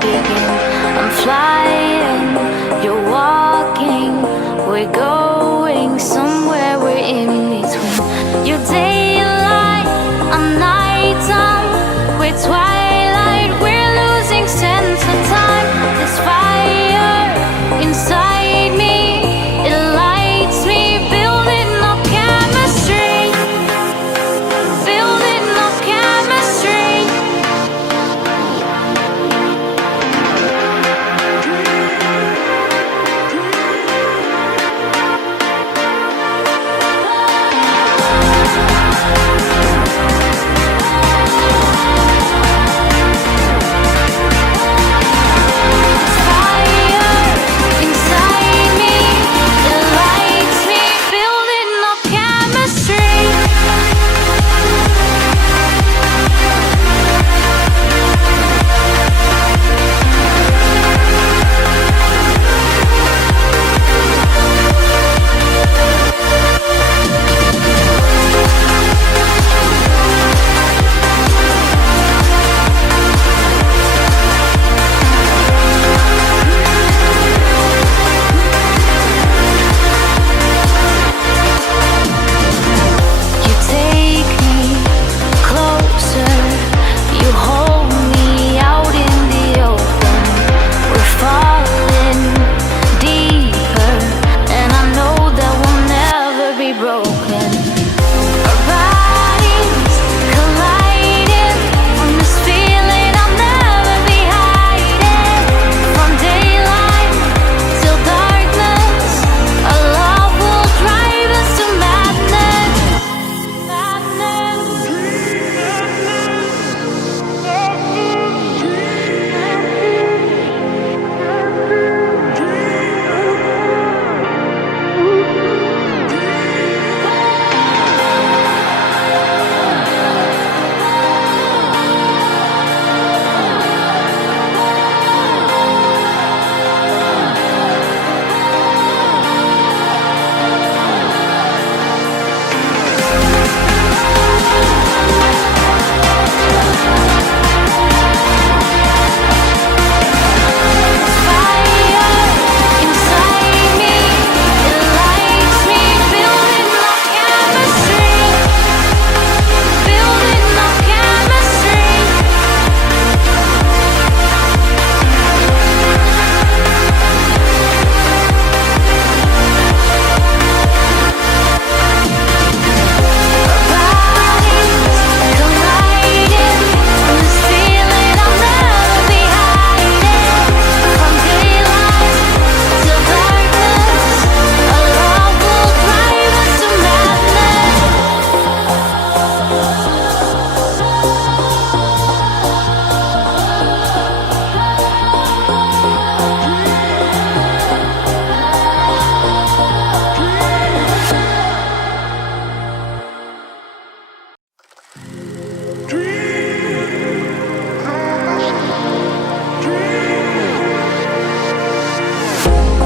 begin. I'm flying, you're walking, we're going somewhere, we're in between. Your daylight, I'm nighttime, we're twilight, we're losing sense of time. This fire inside me, it lights me, building up chemistry, building up chemistry.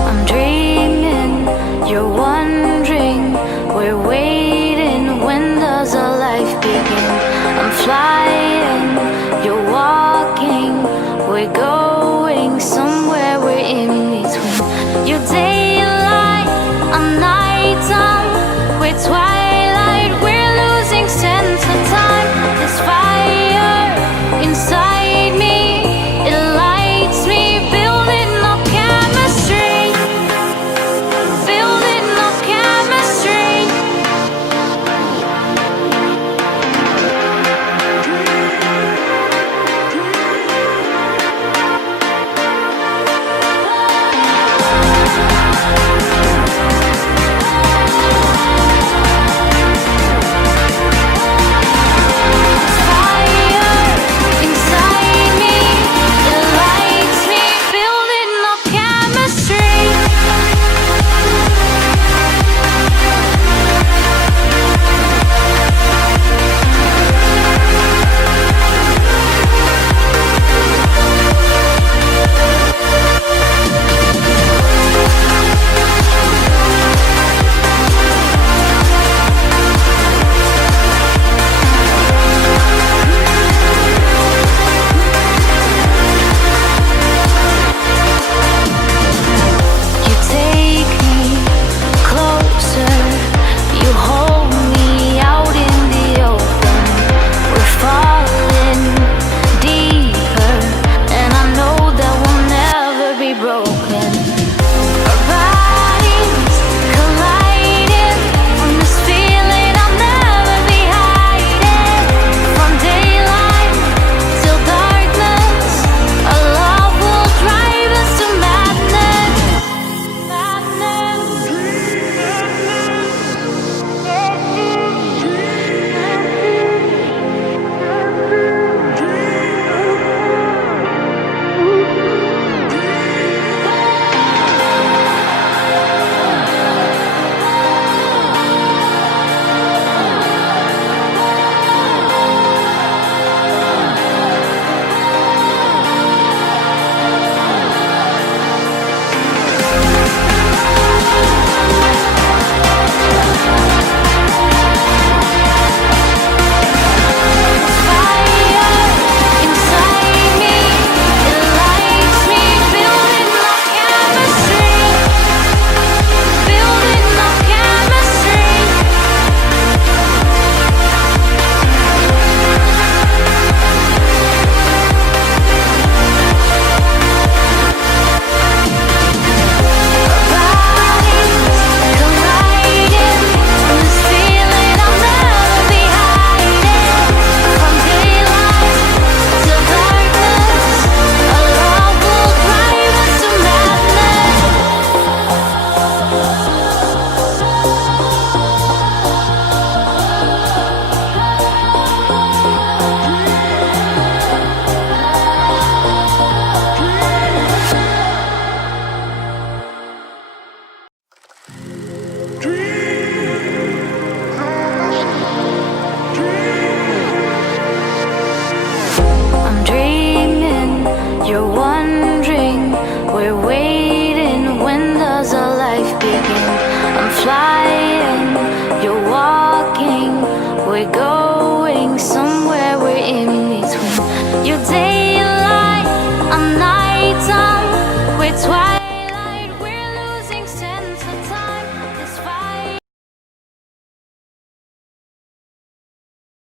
I'm dreaming, you're wondering, we're waiting, when does our life begin? I'm flying, you're walking, we're going somewhere, we're in between. Your daylight, I'm nighttime, we're twilight, we're losing sense of time. This fire inside me, it lights me, building up chemistry, building up chemistry. You're one